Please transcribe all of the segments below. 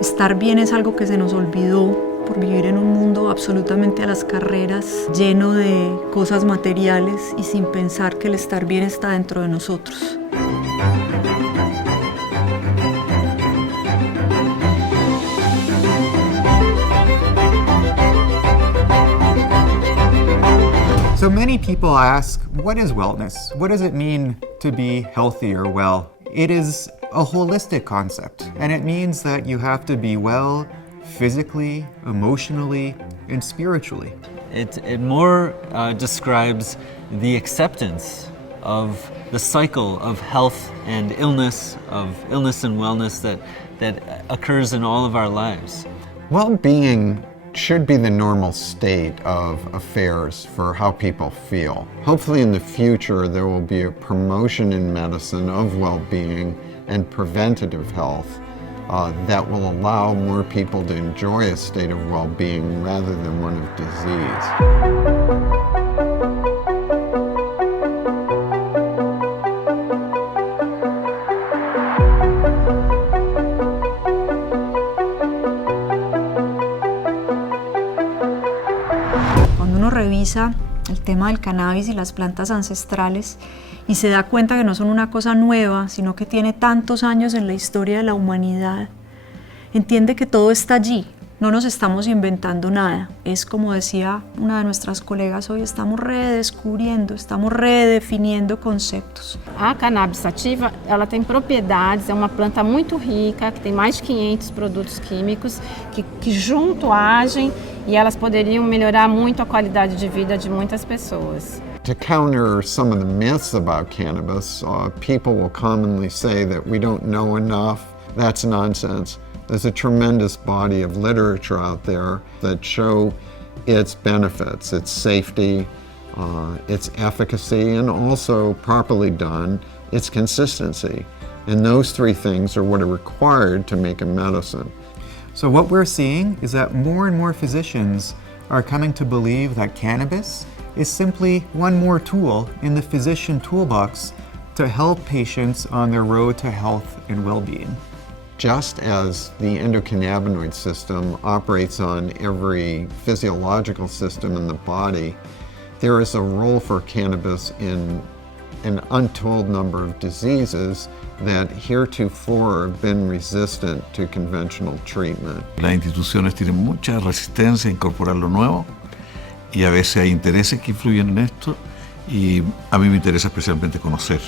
Estar bien es algo que se nos olvidó por vivir en un mundo absolutamente a las carreras, lleno de cosas materiales y sin pensar que el estar bien está dentro de nosotros. So many people ask, what is wellness? What does it mean to be healthy or well? It is a holistic concept, and it means that you have to be well physically, emotionally, and spiritually. It more describes the acceptance of the cycle of health and illness, of illness and wellness that occurs in all of our lives. Well-being should be the normal state of affairs for how people feel. Hopefully in the future there will be a promotion in medicine of well-being and preventative health that will allow more people to enjoy a state of well-being rather than one of disease. Revisa el tema del cannabis y las plantas ancestrales y se da cuenta que no son una cosa nueva, sino que tiene tantos años en la historia de la humanidad. Entiende que todo está allí, no nos estamos inventando nada. Es como decía una de nuestras colegas hoy, estamos redescubriendo, estamos redefiniendo conceptos. A cannabis sativa, ela tem propriedades, é uma planta muito rica, que tem mais de 500 produtos químicos que junto agem e elas poderiam melhorar muito a qualidade de vida de muitas pessoas. To counter some of the myths about cannabis, people will commonly say that we don't know enough. That's nonsense. There's a tremendous body of literature out there that show its benefits, its safety, its efficacy, and also, properly done, its consistency. And those three things are what are required to make a medicine. So what we're seeing is that more and more physicians are coming to believe that cannabis is simply one more tool in the physician toolbox to help patients on their road to health and well-being. Just as the endocannabinoid system operates on every physiological system in the body, there is a role for cannabis in an untold number of diseases that heretofore have been resistant to conventional treatment. Las instituciones tienen mucha resistencia a incorporar lo nuevo y a veces hay intereses que influyen en esto y a mí me interesa especialmente conocer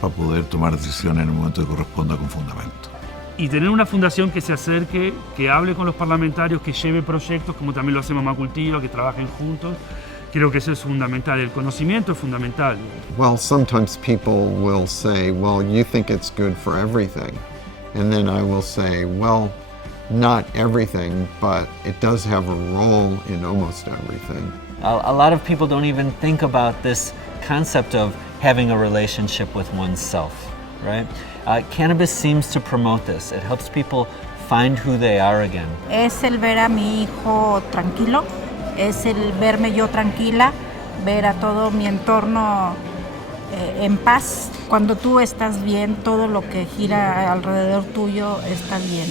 para poder tomar decisiones en el momento que corresponda con fundamento. Y tener una fundación que se acerque, que hable con los parlamentarios, que lleve proyectos, como también lo hacemos Macultiva, que trabajen juntos, creo que eso es fundamental. El conocimiento es fundamental. Well, sometimes people will say, well, you think it's good for everything. And then I will say, well, not everything, but it does have a role in almost everything. A lot of people don't even think about this concept of having a relationship with oneself, right? Cannabis seems to promote this. It helps people find who they are again. Es el ver a mi hijo tranquilo, es el verme yo tranquila, ver a todo mi entorno en paz. Cuando tú estás bien, todo lo que gira alrededor tuyo está bien.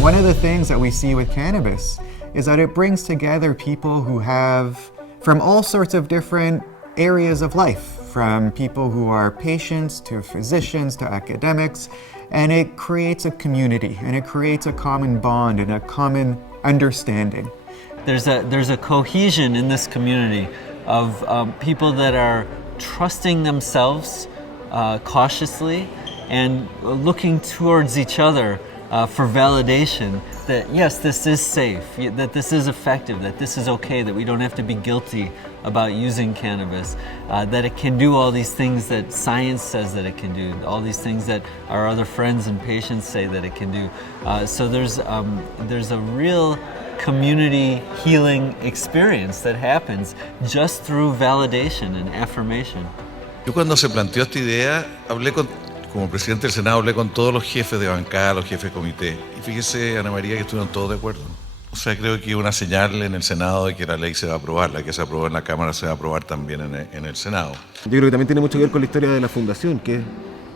One of the things that we see with cannabis is that it brings together people who have, from all sorts of different areas of life, from people who are patients to physicians to academics, and it creates a community and it creates a common bond and a common understanding. There's a cohesion in this community of people that are trusting themselves cautiously and looking towards each other for validation that yes, this is safe, that this is effective, that this is okay, that we don't have to be guilty about using cannabis, that it can do all these things that science says that it can do, all these things that our other friends and patients say that it can do. So there's a real community healing experience that happens just through validation and affirmation. Yo cuando se planteó esta idea hablé con como presidente del Senado hablé con todos los jefes de bancada, los jefes de comité. Y fíjese, Ana María, que estuvieron todos de acuerdo. O sea, creo que una señal en el Senado de que la ley se va a aprobar, la que se aprobó en la Cámara se va a aprobar también en el Senado. Yo creo que también tiene mucho que ver con la historia de la Fundación, que es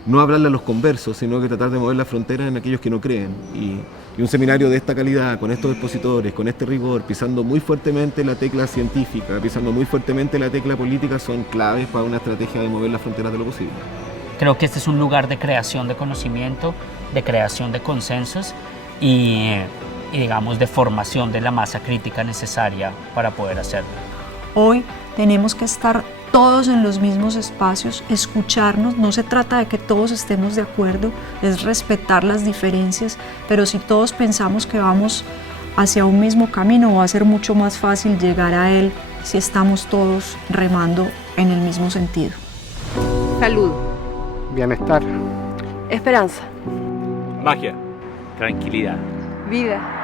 no hablarle a los conversos, sino que tratar de mover la frontera en aquellos que no creen. Y un seminario de esta calidad, con estos expositores, con este rigor, pisando muy fuertemente la tecla científica, pisando muy fuertemente la tecla política, son claves para una estrategia de mover las fronteras de lo posible. Creo que este es un lugar de creación de conocimiento, de creación de consensos y digamos, de formación de la masa crítica necesaria para poder hacerlo. Hoy tenemos que estar todos en los mismos espacios, escucharnos. No se trata de que todos estemos de acuerdo, es respetar las diferencias, pero si todos pensamos que vamos hacia un mismo camino, va a ser mucho más fácil llegar a él si estamos todos remando en el mismo sentido. Salud. Bienestar. Esperanza. Magia. Tranquilidad. Vida.